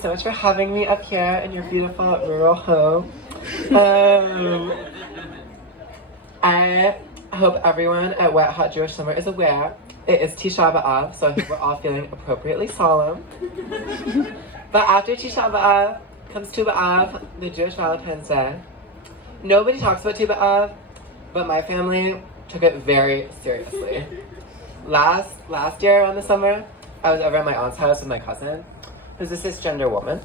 So much for having me up here in your beautiful rural home. I hope everyone at Wet Hot Jewish Summer is aware it is Tisha B'Av, so I think we're all feeling appropriately solemn. But after Tisha B'Av comes Tu B'Av, the Jewish Valentine's Day. Nobody talks about Tu B'Av, but my family took it very seriously. Last year around the summer, I was over at my aunt's house with my cousin, who's a cisgender woman.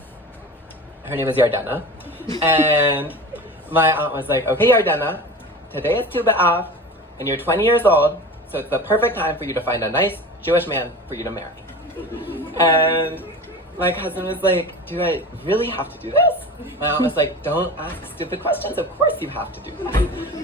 Her name is Yardena. And my aunt was like, okay, Yardena, today is Tu B'Av, and you're 20 years old, so it's the perfect time for you to find a nice Jewish man for you to marry. And my cousin was like, do I really have to do this? My aunt was like, don't ask stupid questions, of course you have to do that.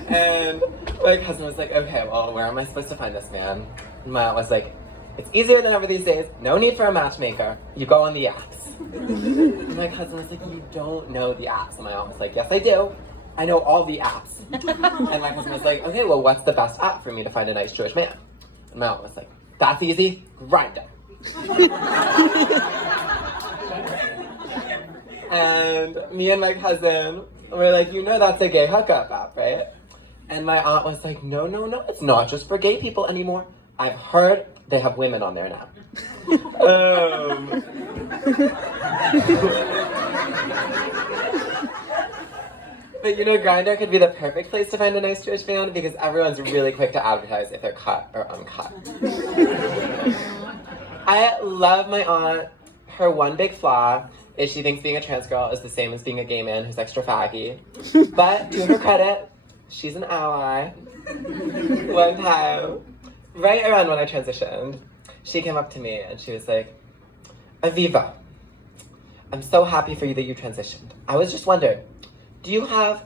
And my cousin was like, okay, well, where am I supposed to find this man? And my aunt was like, it's easier than ever these days, no need for a matchmaker, you go on the apps. And my cousin was like, you don't know the apps. And my aunt was like, yes I do, I know all the apps. And my cousin was like, okay, well what's the best app for me to find a nice Jewish man? And my aunt was like, that's easy, Grindr. And me and my cousin were like, you know that's a gay hookup app, right? And my aunt was like, no, it's not just for gay people anymore. I've heard they have women on there now. But you know, Grindr could be the perfect place to find a nice Jewish man because everyone's really quick to advertise if they're cut or uncut. I love my aunt. Her one big flaw is she thinks being a trans girl is the same as being a gay man who's extra faggy. But to her credit, she's an ally. One time, right around when I transitioned, she came up to me and she was like, Aviva, I'm so happy for you that you transitioned. I was just wondering, do you have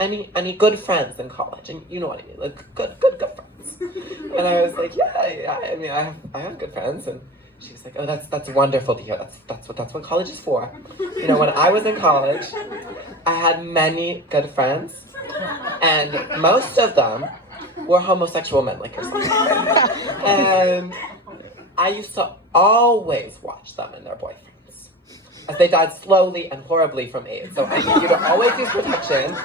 any good friends in college? And you know what I mean, like good friends. And I was like, yeah, I mean, I have good friends. And she was like, oh, that's wonderful to hear. That's what college is for. You know, when I was in college, I had many good friends, and most of them were homosexual men like yourself. And I used to always watch them and their boyfriends as they died slowly and horribly from AIDS. So I need you to always use protection,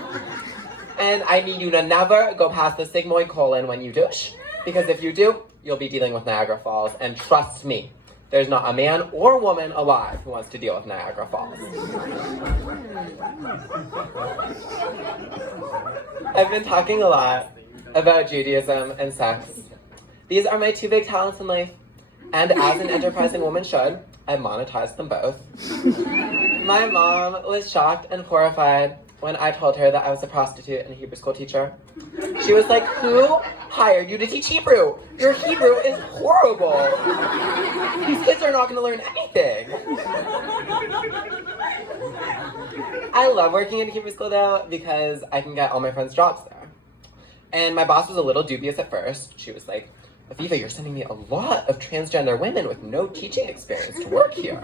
and I need you to never go past the sigmoid colon when you douche, because if you do, you'll be dealing with Niagara Falls, and trust me, there's not a man or woman alive who wants to deal with Niagara Falls. I've been talking a lot about Judaism and sex. These are my two big talents in life, and as an enterprising woman should, I monetized them both. My mom was shocked and horrified when I told her that I was a prostitute and a Hebrew school teacher. She was like, who hired you to teach Hebrew? Your Hebrew is horrible. These kids are not going to learn anything. I love working in Hebrew school though because I can get all my friends jobs there. And my boss was a little dubious at first. She was like, Aviva, you're sending me a lot of transgender women with no teaching experience to work here.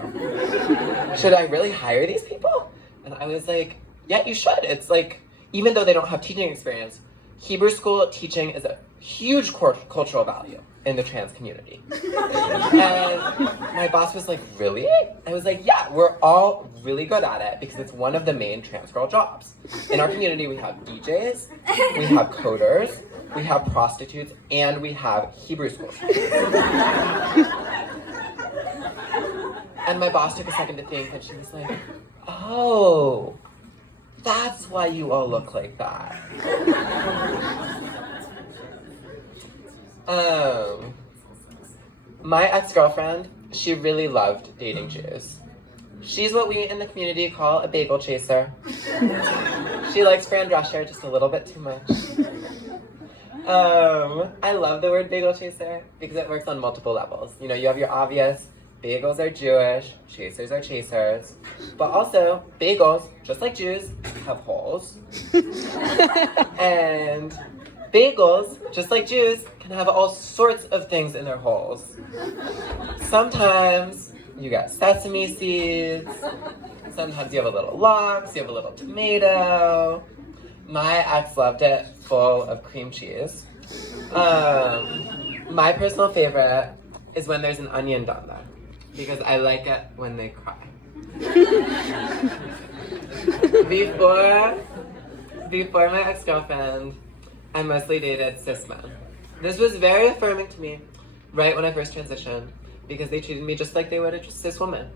Should I really hire these people? And I was like, yeah, you should. It's like, even though they don't have teaching experience, Hebrew school teaching is a huge cultural value in the trans community. And my boss was like, really? I was like, yeah, we're all really good at it because it's one of the main trans girl jobs. In our community, we have DJs, we have coders, we have prostitutes, and we have Hebrew school. And my boss took a second to think, and she was like, oh, that's why you all look like that. My ex-girlfriend, she really loved dating Jews. She's what we in the community call a bagel chaser. She likes Fran Drescher just a little bit too much. I love the word bagel chaser because it works on multiple levels. You know, you have your obvious, bagels are Jewish, chasers are chasers, but also bagels, just like Jews, have holes. And bagels, just like Jews, can have all sorts of things in their holes. Sometimes you got sesame seeds, sometimes you have a little lox, you have a little tomato. My ex loved it full of cream cheese. My personal favorite is when there's an onion down there, because I like it when they cry. Before my ex-girlfriend, I mostly dated cis men. This was very affirming to me right when I first transitioned because they treated me just like they would a cis woman.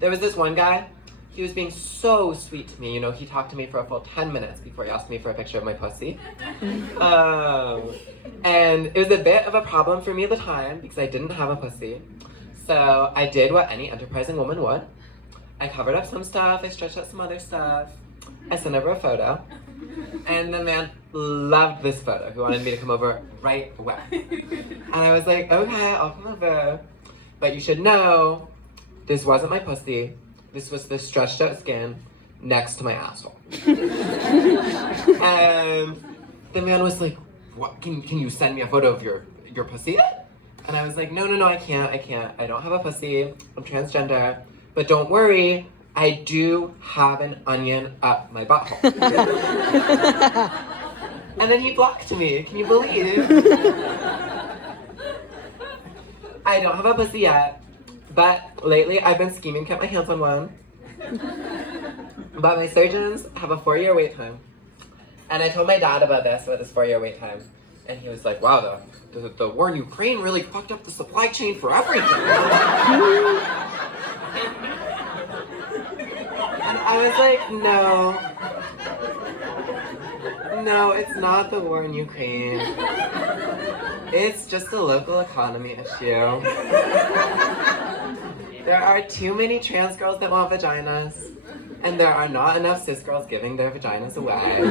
There was this one guy, he was being so sweet to me. You know, he talked to me for a full 10 minutes before he asked me for a picture of my pussy. And it was a bit of a problem for me at the time because I didn't have a pussy. So I did what any enterprising woman would. I covered up some stuff, I stretched out some other stuff. I sent over a photo. And the man loved this photo. He wanted me to come over right away. And I was like, okay, I'll come over. But you should know, this wasn't my pussy. This was the stretched out skin next to my asshole. And the man was like, what, can you send me a photo of your pussy yet? And I was like, no, I can't. I don't have a pussy. I'm transgender. But don't worry, I do have an onion up my butthole. And then he blocked me. Can you believe? I don't have a pussy yet, but lately I've been scheming to get my hands on one. But my surgeons have a 4-year wait time. And I told my dad about this 4-year wait time. And he was like, wow, the war in Ukraine really fucked up the supply chain for everything. And I was like, no, it's not the war in Ukraine. It's just a local economy issue. There are too many trans girls that want vaginas, and there are not enough cis girls giving their vaginas away.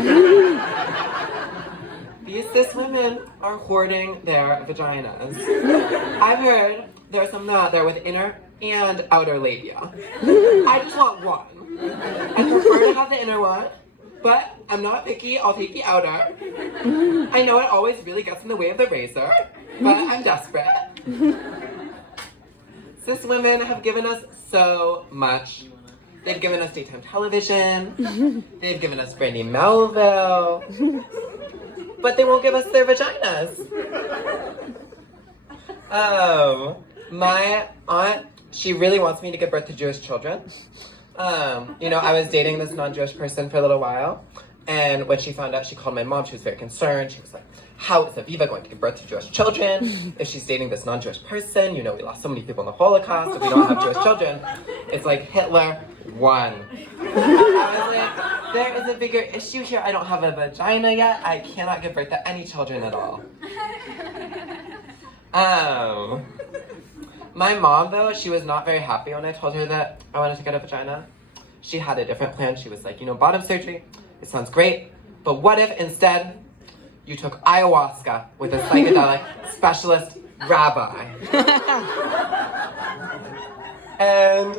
These cis women are hoarding their vaginas. I've heard there are some out there with inner and outer labia. I just want one. I prefer to have the inner one, but I'm not picky, I'll take the outer. I know it always really gets in the way of the razor, but I'm desperate. Cis women have given us so much. They've given us daytime television, they've given us Brandy Melville, but they won't give us their vaginas. Oh, my aunt, she really wants me to give birth to Jewish children. You know, I was dating this non-Jewish person for a little while, and when she found out, she called my mom. She was very concerned. She was like, how is Aviva going to give birth to Jewish children if she's dating this non-Jewish person? You know, we lost so many people in the Holocaust. If we don't have Jewish children, it's like Hitler won. I was like, there is a bigger issue here. I don't have a vagina yet. I cannot give birth to any children at all. My mom, though, she was not very happy when I told her that I wanted to get a vagina. She had a different plan. She was like, you know, bottom surgery, it sounds great, but what if instead you took ayahuasca with a psychedelic specialist rabbi? And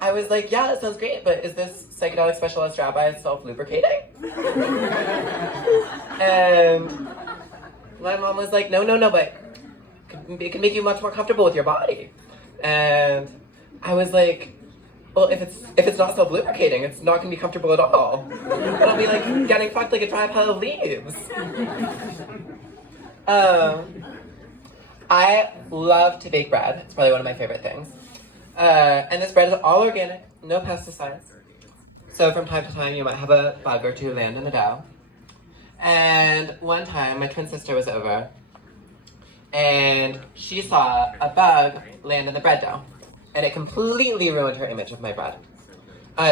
I was like, yeah, that sounds great, but is this psychedelic specialist rabbi self-lubricating? And my mom was like, no, but it can make you much more comfortable with your body. And I was like, well, if it's not self-lubricating, it's not gonna be comfortable at all. It'll be like getting fucked like a dry pile of leaves. I love to bake bread. It's probably one of my favorite things. And this bread is all organic, no pesticides. So from time to time, you might have a bug or two land in the dough. And one time, my twin sister was over, and she saw a bug land in the bread dough. And it completely ruined her image of my bread.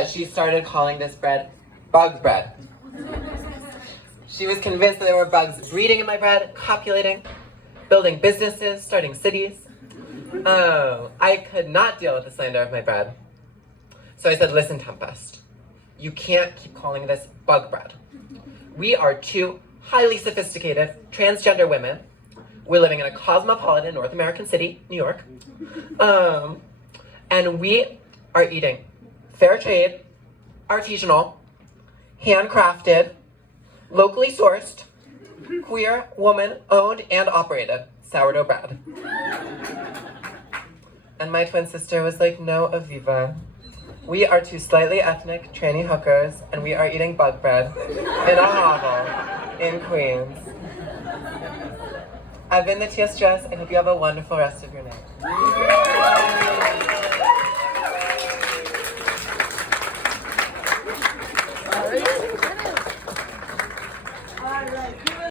She started calling this bread bug bread. She was convinced that there were bugs breeding in my bread, copulating, building businesses, starting cities. I could not deal with the slander of my bread. So I said, listen, Tempest, you can't keep calling this bug bread. We are two highly sophisticated transgender women. We're living in a cosmopolitan North American city, New York. And we are eating fair trade, artisanal, handcrafted, locally sourced, queer, woman-owned and operated sourdough bread. And my twin sister was like, no, Aviva. We are two slightly ethnic tranny hookers, and we are eating bug bread in a hovel in Queens. I've been the TS Jewess. I hope you have a wonderful rest of your night.